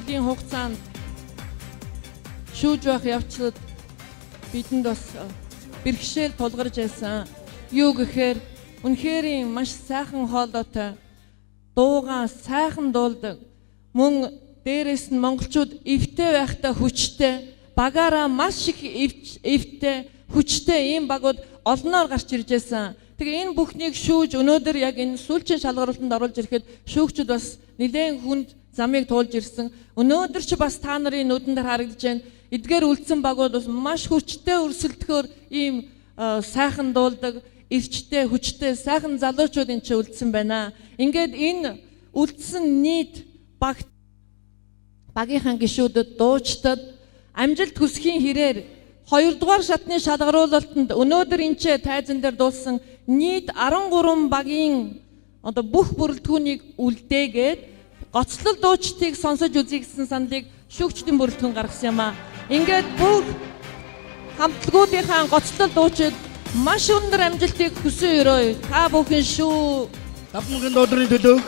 жилийн хугацаанд шүүж байх явцад бидэнд бас бэрхшээл тулгарч байсан. Юу гэхээр үнэхээр маш сайхан хоолойтой, дуугаа сайхан дуулдаг. Мөн дээрээс нь монголчууд эвтэй байхдаа хүчтэй, багаараа маш их эвтэй, хүчтэй ийм багууд олноор гарч ирж байсан. Тэгээ энэ бүхнийг шүүж өнөөдөр яг энэ сүүлчийн шалгаруултанд оруулж ирэхэд шүүгчд бас нэлээд хүнд замыг туулж ирсэн. Өнөөдөр ч бас та нарын нүдэн дээр харагдаж байна. Эдгээр үлдсэн багууд бас маш хүчтэй өрсөлдөхөөр ийм сайхан дуулдаг, эрчтэй, хүчтэй, сайхан залуучууд энэ ч үлдсэн байна. Ингээд энэ үлдсэн нийт багийнхан гишүүдэд, дуучдад амжилт хүсхийн хэрээр 2 дугаар шатны шалгаруулалтанд өнөөдөр энэ ч тайзан дээр дуулсан нийт 13 багийн бүх бүрэлдэхүүнийг үлдээгээд гоцлол дуучдыг сонсож үзье гэсэн саналыг шүүгчдийн бүрэлдэхүүн гаргасан юм а. Ингээд бүх хамтлагуудынхаа гоцлол дуучид маш өндөр амжилтыг хүсэн өрөө. Та бүхэн шүү. 50,000 долларын төлөөх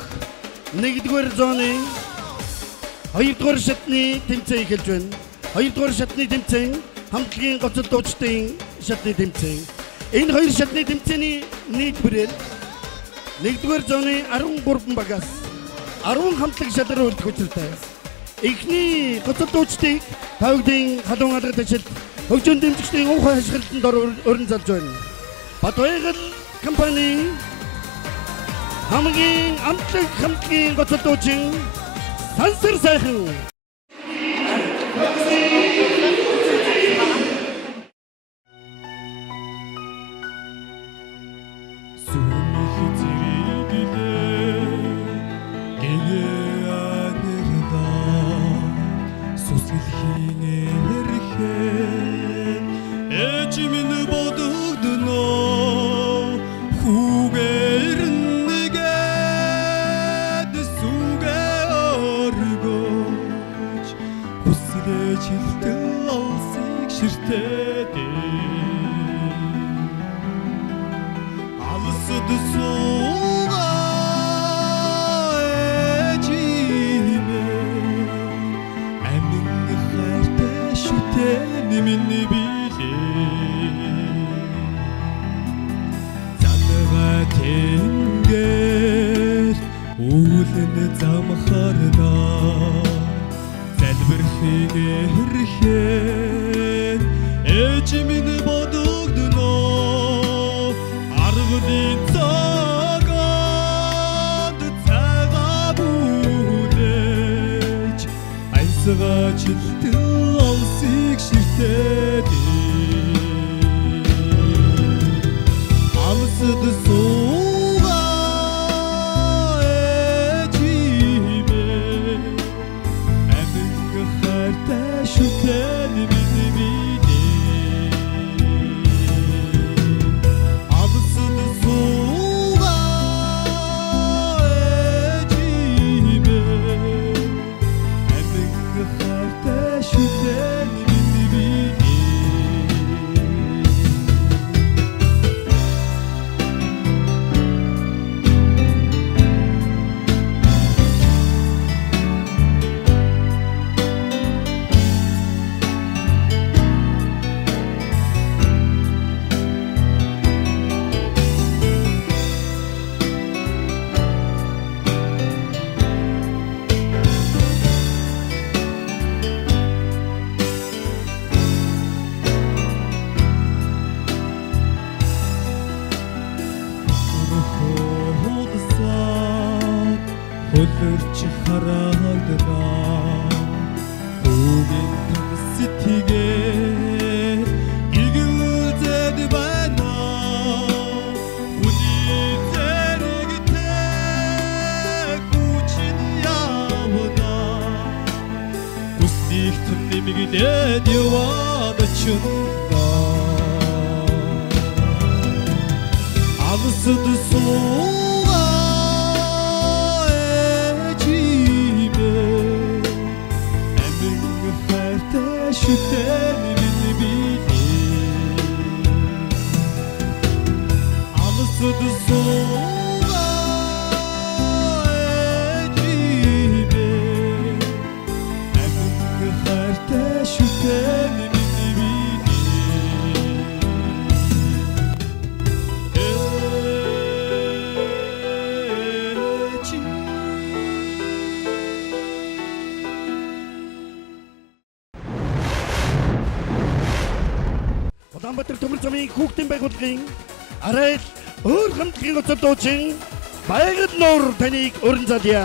1-р зооны 2-р шатны тэмцээн эхэлж байна. 2-р шатны тэмцээн хамтлагийн гоцлол дуучдын шатны тэмцээн. Энэ хоёр шатны тэмцээний нийт бүрээр 1-р зооны 13 багаас 10 хамтлаг шалрал үлдэх учиртай. Эхний гоцлол дуучдыг тавигдын халуун алга ташил хөгжин дэмжигчдийн уухай хашгиралтанд өрн залж байна. Бадбайгал компани хамгийн амтлаг хамтлагийн гоцлол дуучин Сансар сайхан. Улаанбаатар төмөр замын хүүхдийн байгууллагын арай л өөр хамтлагийн гоцод дуучин Баягал нуур таныг өрн залъя.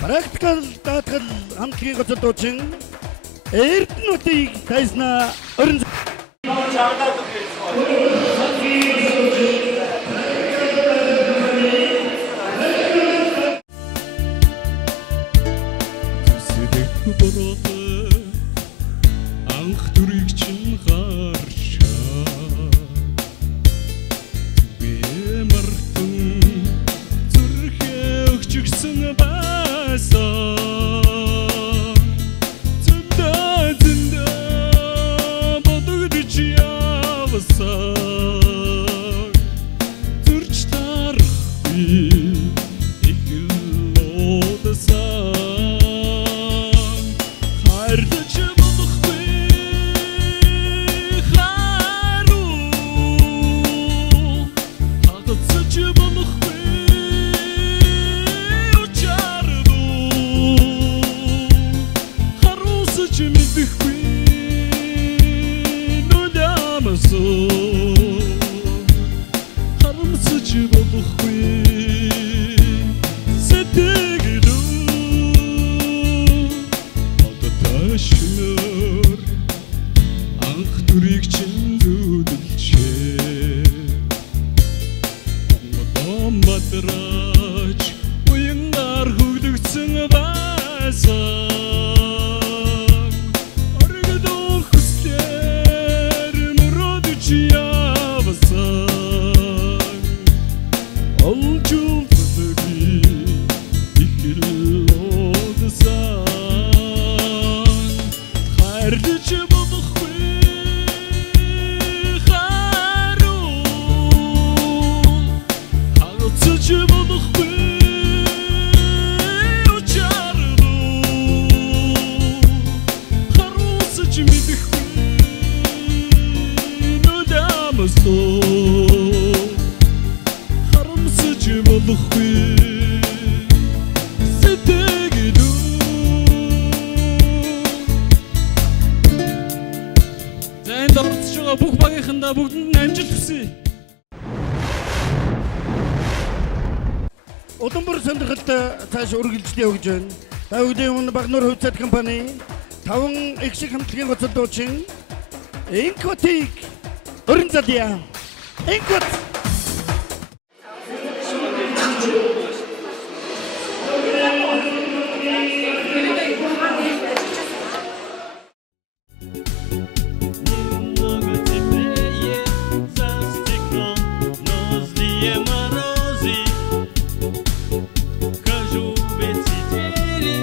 Практикал даатгал хамтлагийн гоцод дуучин Эрдэнэтийг тайзнаа өрн анх дүрийг чинь харшаа би мартан зүрхээ өгчгсөн байсан зөндөө бодогдож явсан зүрч тарахгүй их лодсан хайрлаж болохгүй та бүгдэнд амжилт хүсье. Удамбар сонирхолд цааш үргэлжлээ өгж байна. Та бүхэн өмнө Багнуур хувьцаат компани 5 их шиг хамтлагийн гоцод дуучин Инкотиг өрн залъя. Инкот Немного теплее за стеклом, но злые морозы. Хожу в эти двери,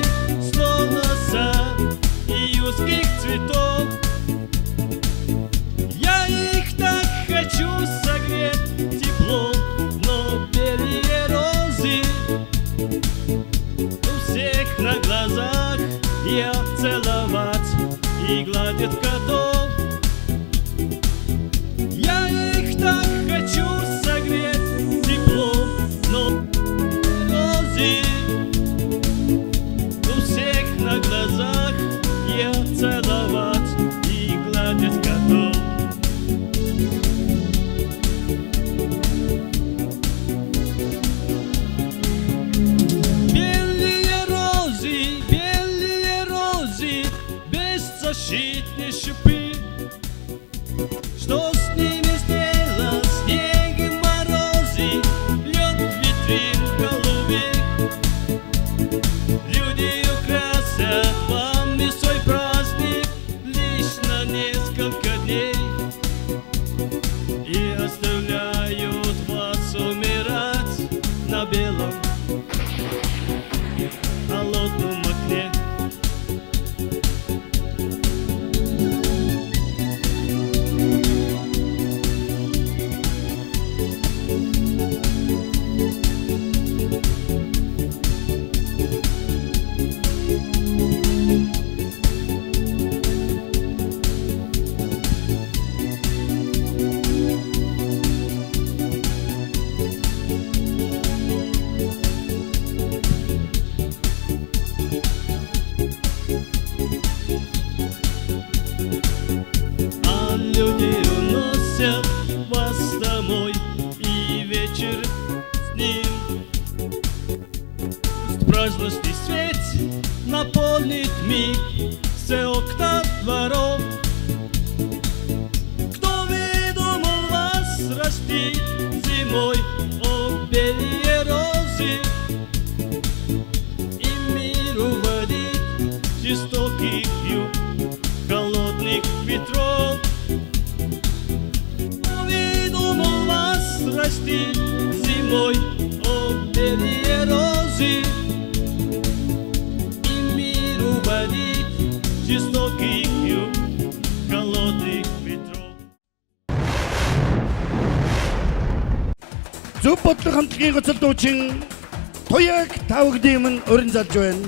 словно сад июльских цветов. Я их так хочу согреть теплом, но белые розы у всех на глазах я целовать и гладит котов. Я их так хочу согреть теплом, но розы у всех на глазах я целовать и гладить котов. Белые розы, беззащитные шипы. Что с ними сделал снег и морозы, лед витрин голубей? Люди украсят вами свой праздник лишь на несколько дней и оставляют вас умирать на белом холодном окне. А люди уносят вас домой, и вечер с ним. Пусть праздничный свет наполнит миг все окна дворов. Кто выдумал вас растить зимой, о белые розы, и миру водить жестоких юг, холодных ветров. Выдумал вас растить зимой, о белые розы, и миру водить жестоких юг, холодных ветров. Зөв бодлого хамтлагийн гоцод дуучин Туяаг тавгдын өрн залж байна.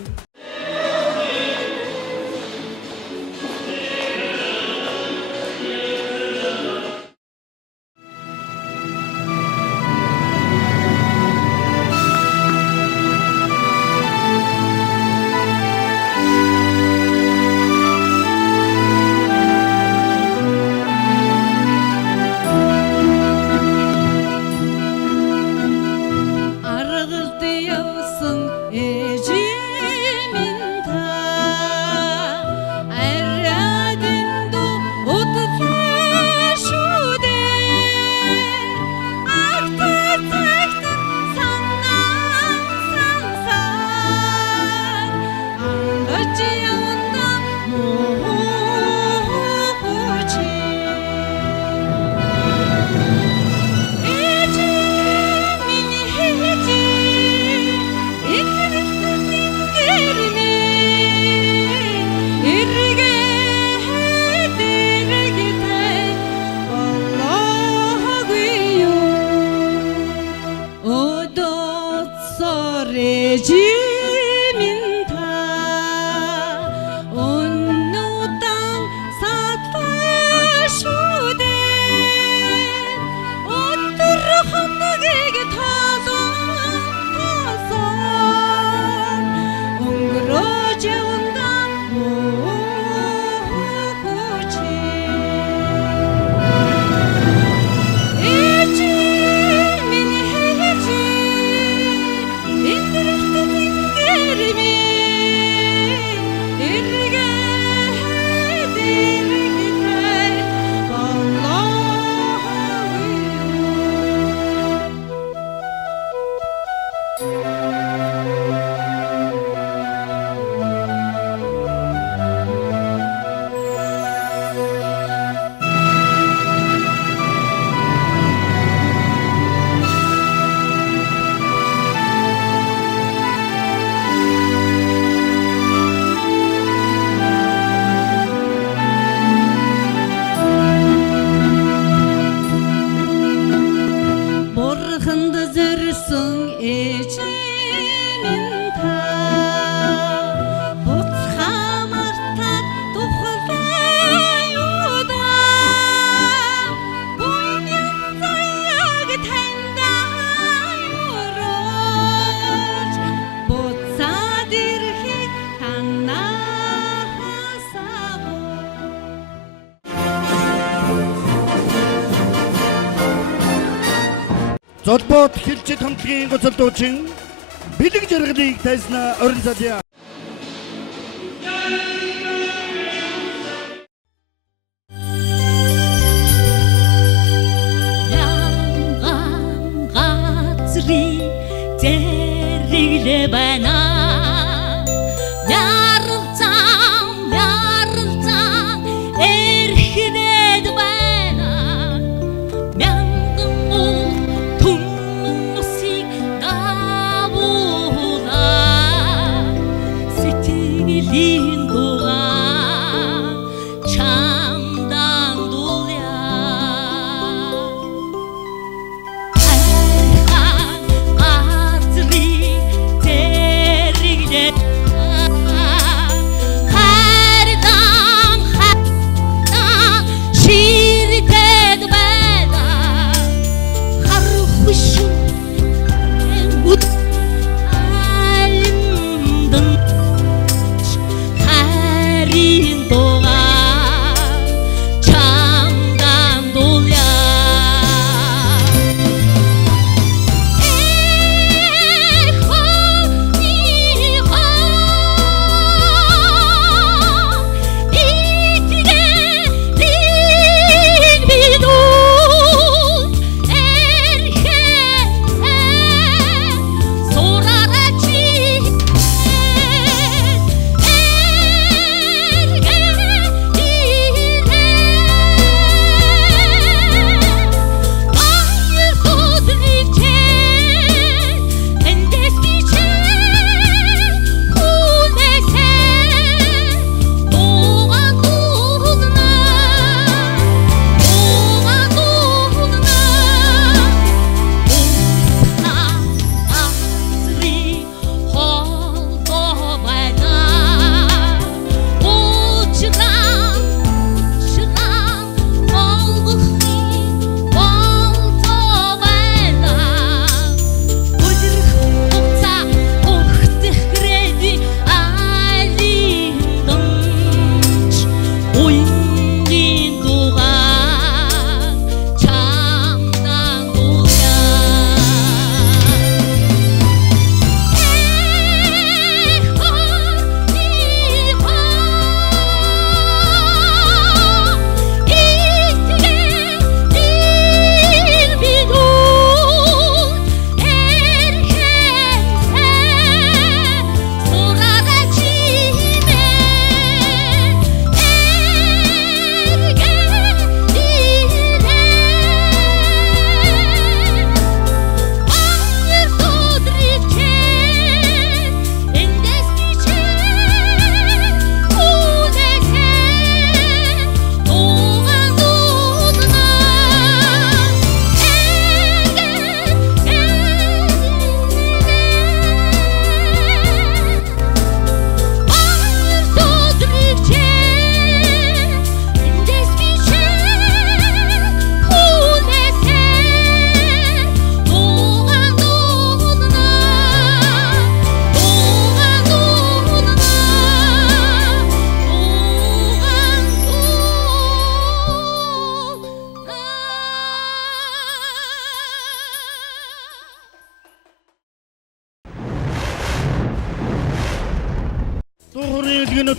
Аргалт явсан ээжээ хот хэлчит хамтлагийн гоцол дуучин бэлэг жаргалыг тайснаа орон зайя.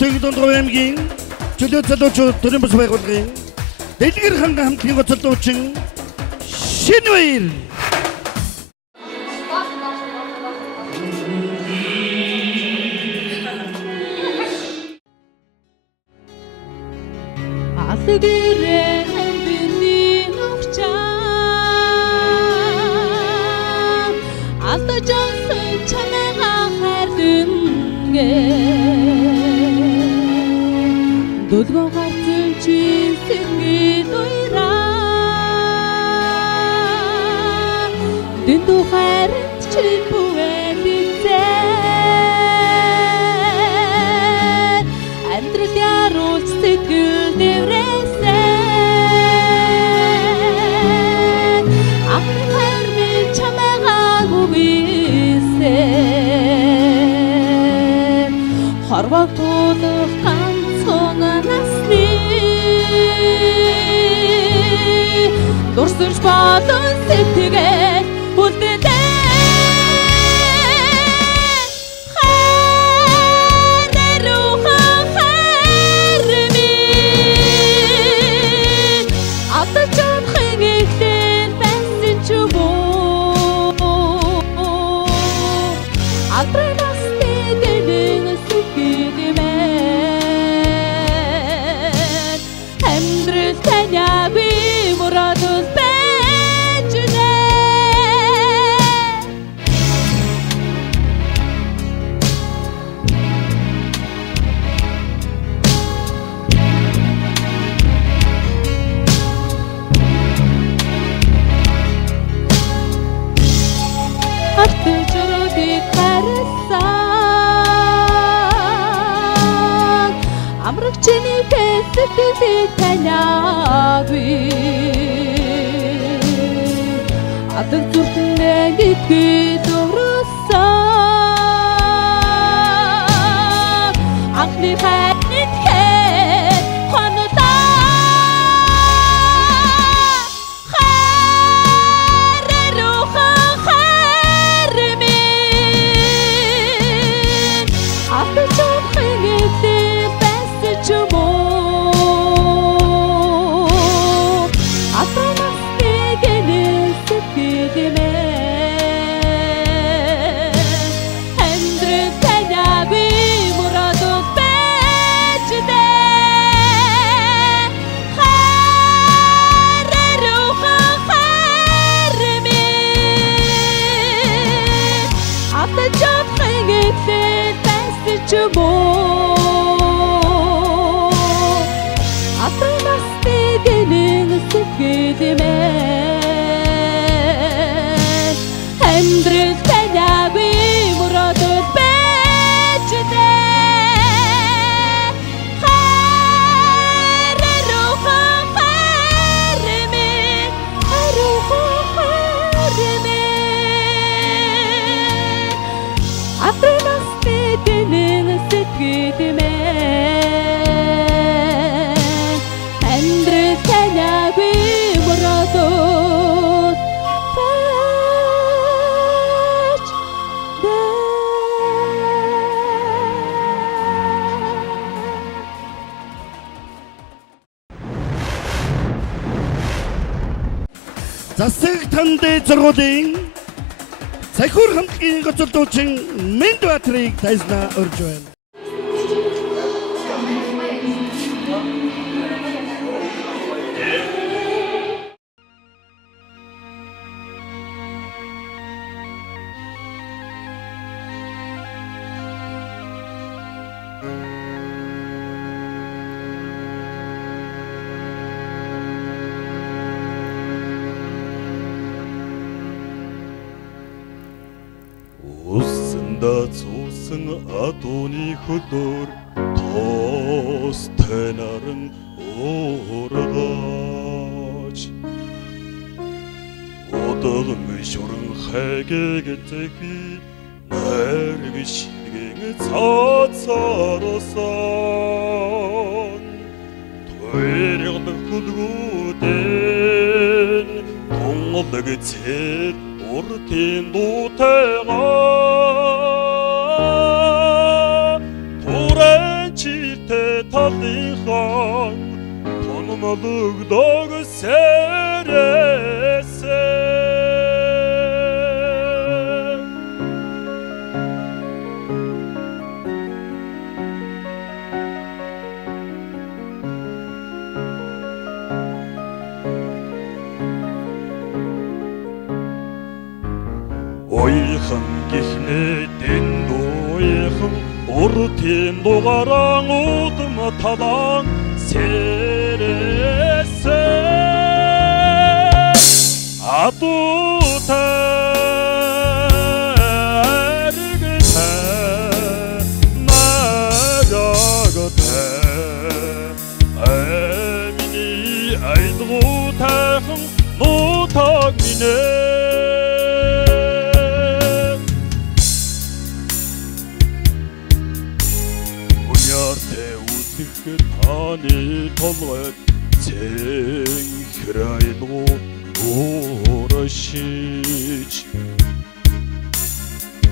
Төгдөн аймгийн чөлөө залуучууд төрийн бас байгууллагын дэлгэр ханга хамтгийн гоцол дуучин Шинвэр Дулгон гарцэн чи сэргий дуйраа Дэнду хайрт чи бүвэлицээ Амьдрал яруулж сэтгэл дэврээсээ Ахны хайр минь чамайгаа губисээ Хорвог тулах Дурсамж болон сэтгэл үлдэн чиний сэтгэлийг таниагүй Адаг зүрхэндээ гитгий дурсан Анхны хайрнитхээ хонодаа Хайраруухан хайрмин Адаг зүрхэн эдээ бэсэж муу Атрамас нэгэнэ сэтгэлэмэ Амьдрал таниагүй мурадууд бэждэ Хайраруухан хайрмин Атаж явахын эдээ бэсэж муу Атрамас нэгэнэ сэтгэлэмэ Амьдрал таниагүй мурадууд бэждэ Хайраруухан хайрмин Атрамас нэгэнэ сэтгэлэмэ Амьдрал таниагүй мурадууд Засаг тандэ зургуулын Сахиур хамтгийн гоцолтуучин Мэндбаатарыг тайзнаа орж байна. Усанда цуусан адууны хөдөр тоос танаран уургаач Одогн шуран хайгэг зэхи найрг ширгэн цаацаросан Туйргд худгүүдэн тунгалэг цэд уртын дутайгаа Турэн чиртэ талынхан тонмологдог сэрэсэ Ойхан гихнэ дэндуйхан уртын дугаран удам талан сэрэсэ Атутай рэгтэй нагагтай Амини айдгутайхан нутаг минэ Таны толгойд цэнхрайдгу уурашиж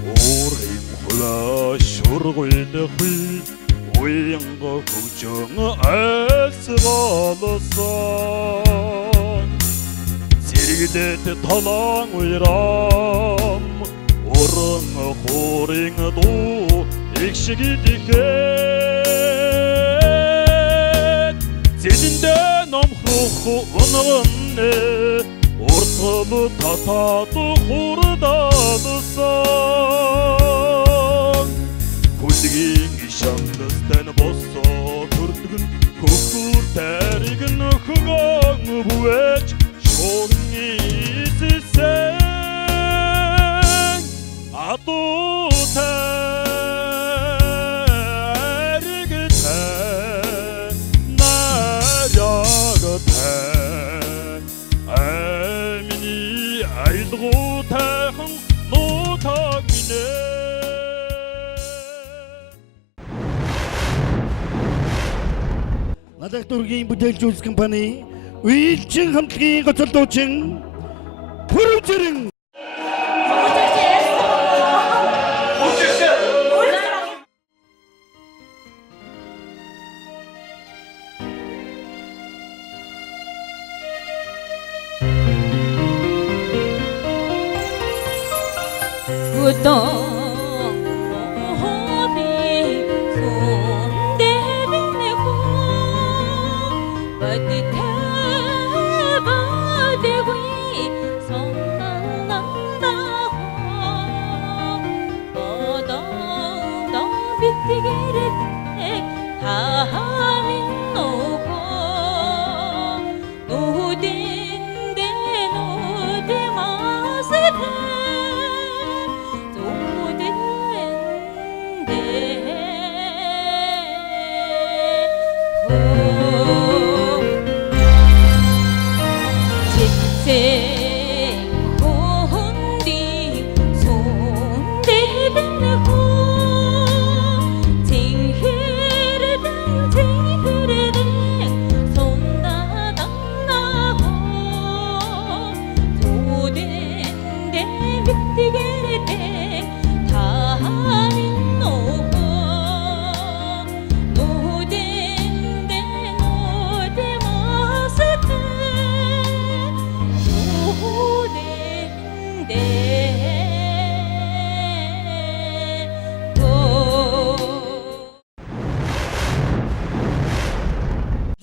Уурын хулаа шургуйдахи уянга хөвжөн айсгаласан Зэрэглэт талан уйрам уран хуурын дуу икшигидихээ Зэжиндэ номхрох унгонне уртгол татад хурдалсан Хүлгийн ишамластан боссоо төрдгөн хөхөр тариг нөхгөн бүвэж шуурны сэлсэн Атутай рэгтэй Адах дургийн бүтээлжүүлэх компани Үйлчин хамтлагийн гоцол дуучин Пүрүжирэн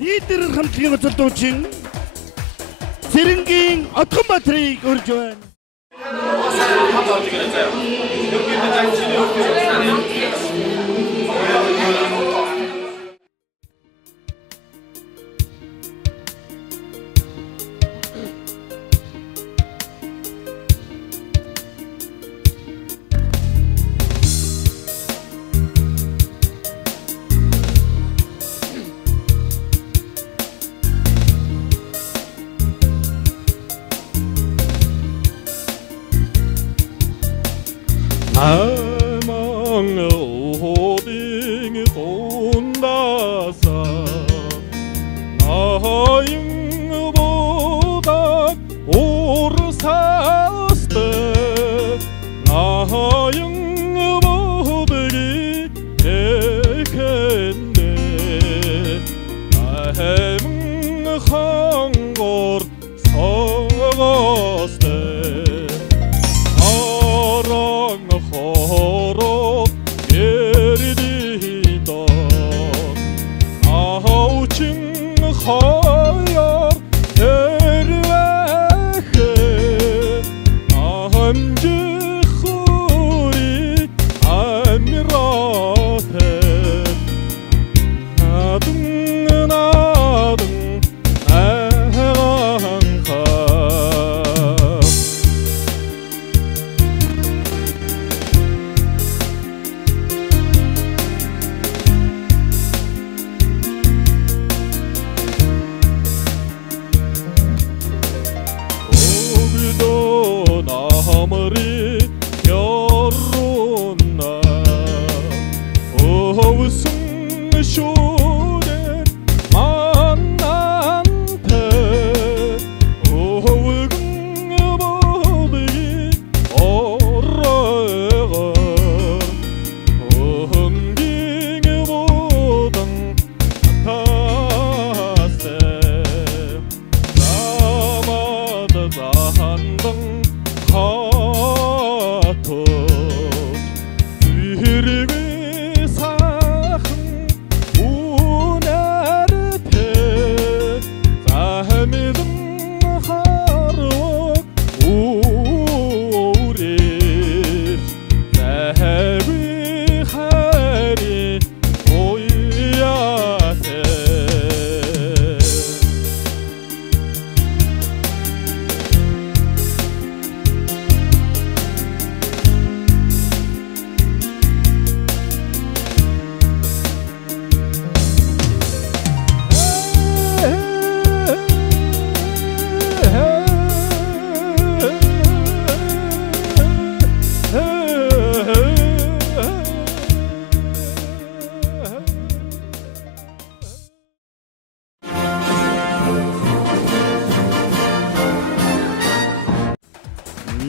Лидер хамтлагийн гоцол дуучин Цэрэнгийн Отгонбаатрыг урьж байна.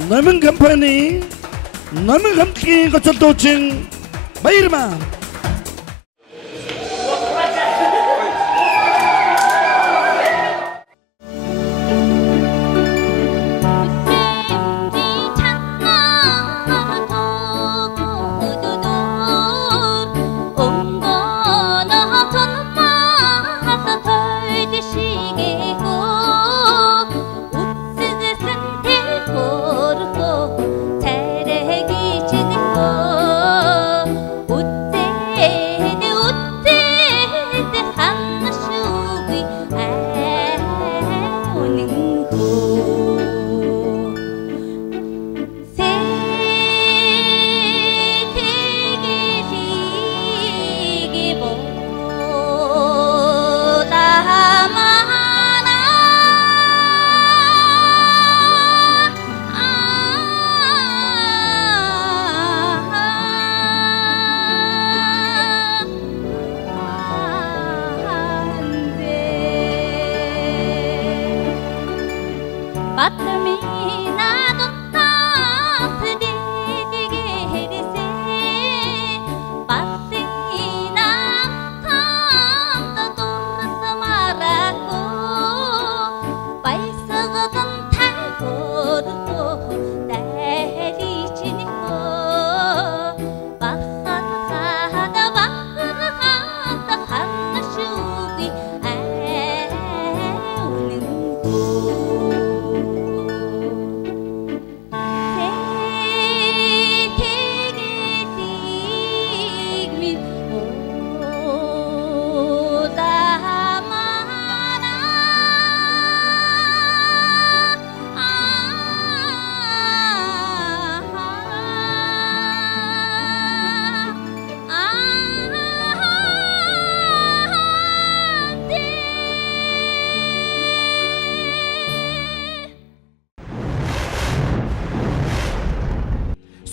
남은 간판이 남은 감기 거칠 도칭 마이르마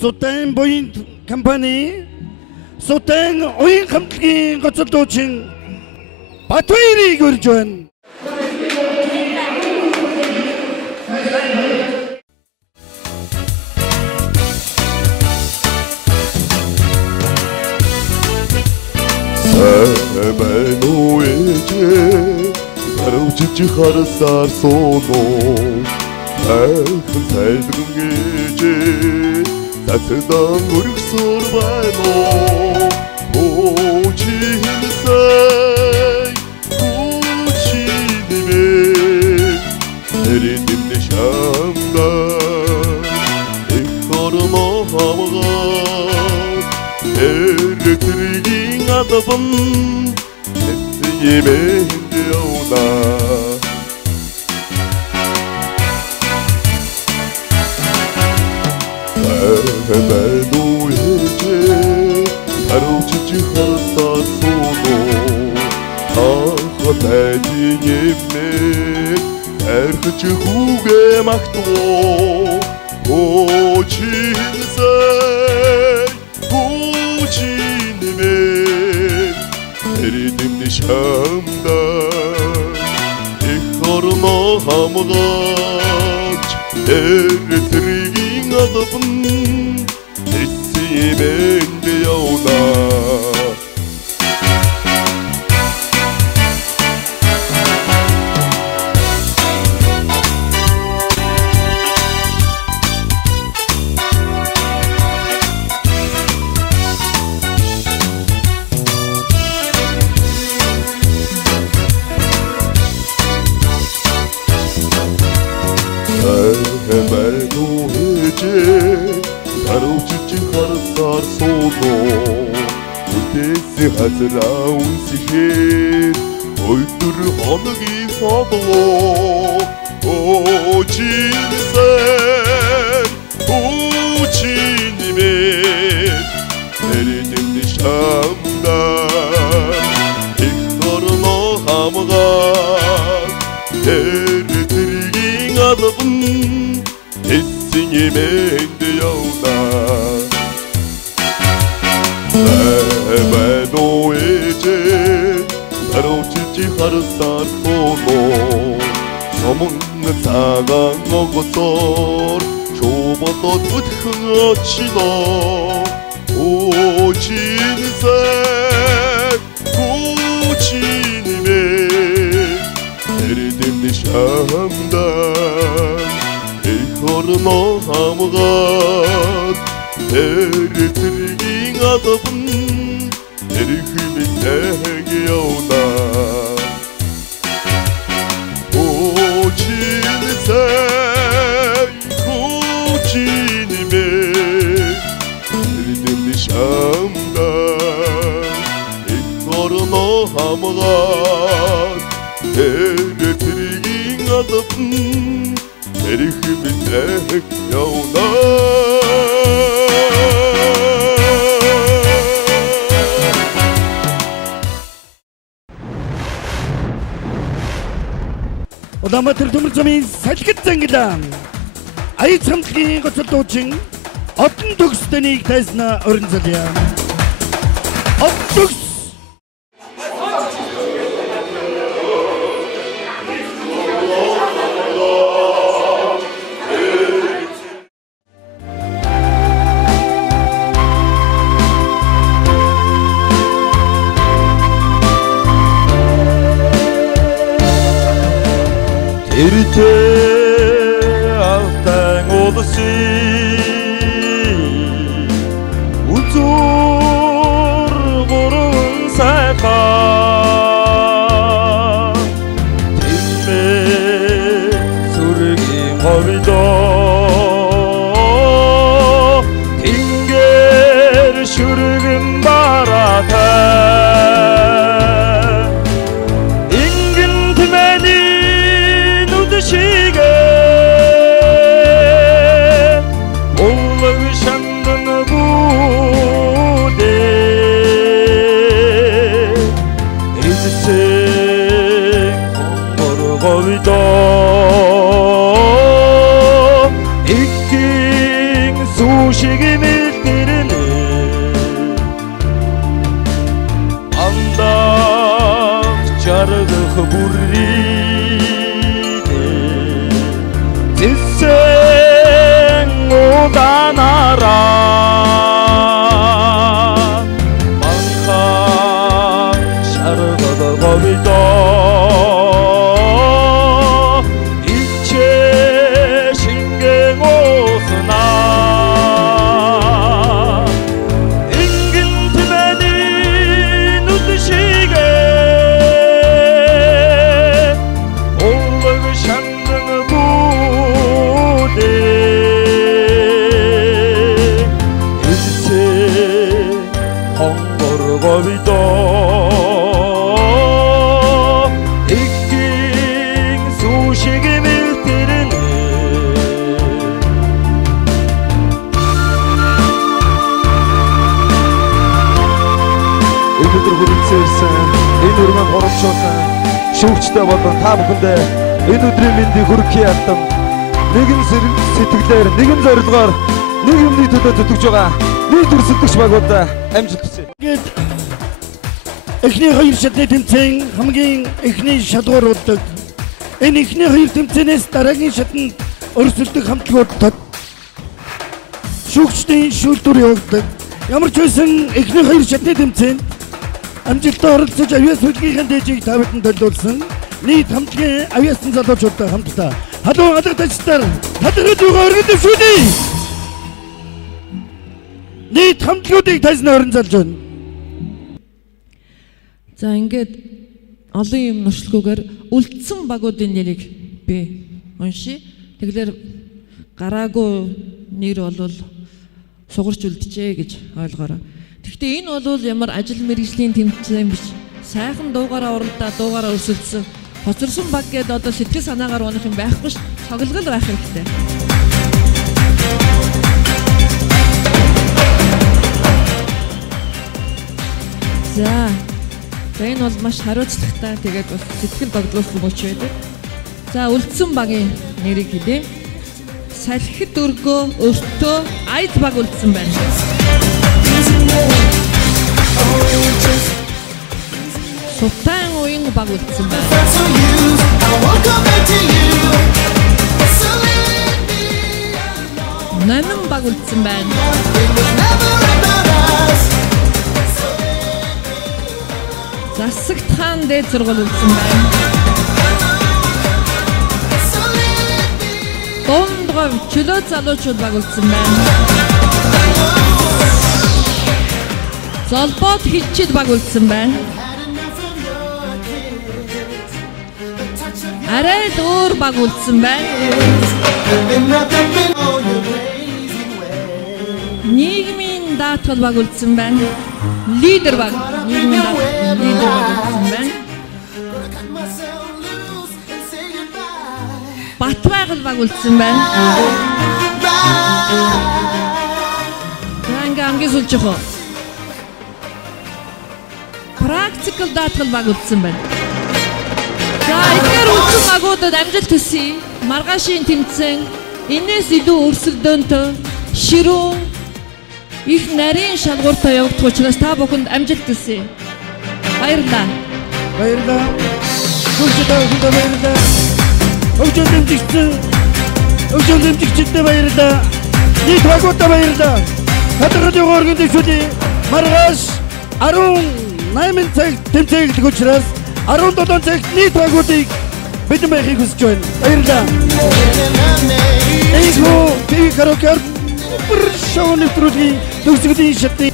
소땡 보인 간판이 소땡 오인 감기 거칠 도칭 바토이리 그르전 Noece Karavcıcı harasar sonu Erkın seldim gece Tatlıdan vuruk sorbano Uçin say Uçin ben Eridim de Şam'da Ekkarıma hamgar Erretirgin adabım Yemeğin yolda Ben o gece Karavcıcı harasar sonu Ah bedin yemek Erkıcı huge makto Uçin say Uçin ben Eridim nişamda Ekkarına hamgaç Erretirgin adabın Etsi bende yolda Ben o gece Karavcıcı harasar sonu Ötesi hatıran sihir Oydur hanı ifade Uçin sen Uçin ben Eridim nişamda Ekkarına hamgar Erretirgin adabın Etsin yemeğinde yolda Ben o gece Karavcıcı harasar sonu Somun sagan ogosor бодоод өтхөн очино очинсай очинмэ эрдэм шамдан эх орно хамгаад эрдэргийн адабн эрхэмтэй явна очинсай очинмэ эрдэм шамдан эх орно хамгаад эрдэргийн адабн эрхэмтэй явна Улаанбаатар төмөр замын салхит зангилаан аяц хамтлагийн гоцол дуучин Одон төгсдөнийг тайзнаа орон залъя. Одон төгс Тэртээ алтай улсын үзүр гурван сайхан тэмээ сүргийн ховидоо тэнгэр шүргэн бараатай ингэн тэмээний 시계 올라그 샹는 부대 이제 공부를 거기도 익힌 소식이 밀들이네 안다 자르그 허부리 일생 오다나라 망상 샤르거더 거기도 이체 신경 오스나 인긴 티베니 누드시게 올라그 샹는 거기도 익힌 소식이 밀들이네 өнөөдөр хүрэлцээрсэн энэ өргөн хоромчуудаа шүүгчтэй болон та бүхэндээ энэ өдрийн мэндийг хүргэе ятам нэгэн сэтгэлээр нэгэн зорилгоор нэг юмны төлөө зүтгэж байгаа нийт өрсөлдөгч багуудаа амжилт хүсье. Эхний хоёр шатны тэмцээн хамгийн эхний шалгуур уддаг. Энэ эхний хоёр тэмцээнээс дараагийн шатанд өрсөлдөх хамтлагуудад шүүгчдийн шүүлтүр явагддаг. Ямар ч байсан эхний хоёр шатны тэмцээнд амжилттай оролцож авиас хөдөлгөөний дээжийг тавтан төлөвлөсөн нийт хамтлагийн авиасан залуучуудтай хамтдаа халуун алга тачтар талхад юугаар өргөдөв шүү дээ. нийт хамтлагуудыг тайзнаа орон залж байна. За ингээд олон юм нуршилгүйгээр үлдсэн багуудын нэрийг би уншия. Тэгэлэр гараагүй нэр бол сугарч үлджээ гэж ойлгоорой. Гэхдээ энэ бол ямар ажил мэргэжлийн тэмцээн биш. Сайхан дуугаараа уралдаа дуугаараа өрсөлдсөн хоцорсон баг гэдэг одоо сэтгэл санаагаар унах юм байхгүй ш. Тоглол байх хэрэгтэй. За энэ бол маш хариуцлагатай тэгээд бас сэтгэл догдлуулсан мөч байдаг. За үлдсэн багийн нэрийг хэлье. Салхит өргөө өртөө айд баг үлдсэн байна. Сутан уян баг үлдсэн байна. номин баг үлдсэн байна. Засагт хаан дээд сургууль үлдсэн байна. Дундгов чөлөө залуучууд баг үлдсэн байна. Золбоод хилчид баг үлдсэн байна. Арай л өөр баг үлдсэн байна. Нийгмийн даатгал баг үлдсэн байна. Лидер баг. Нийгмийн даатгал лидер баг үлдсэн байна. Батбайгал баг үлдсэн байна. Ранга амгийн сүлжих уу? Практикал даатгал баг үлдсэн байна. За эдгээр үлдсэн багуудад амжилт хүсье. Маргаашийн тэмцээн энэс илүү өрсөлдөөнтэй ширүүн их нарийн шалгууртай явагдах учраас та бүхэнд амжилт хүсье. Баярлалаа. Баярлалаа. Бүгдээ баярлалаа. Өчигдөр дэмжигчдээ баярлалаа. Нийт багуудаа баярлалаа. Хатархны оргонд дэвшүүлээ. Маргааш 18 цаг тэмцээн учраас 17 цагт нийт багуудыг бид мэхийг хүсэж байна. Баярлалаа. Эйгөө би карокер супер шоуны төрөлгийн төгсгөлийн шатны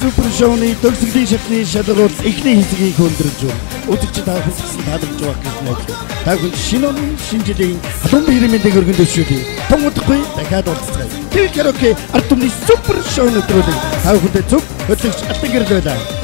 супер шоуны төгсгөлийн шатны шалгуурт эхний хэсгийг хөндрөж байна. Өдөрч та хүссэн таалагдж байгаа гэж найдаж. Та хүн шинэ оны шинэ жилийн халуун биеийн мэндийг өргөн дэвшүүлээ. Тонгодохгүй дахиад уулзцгаая. Би карокер ард түмний супер шоуны төрөлийг та бүхэнд зөв хөтлөгч алтан гэрэл байлаа.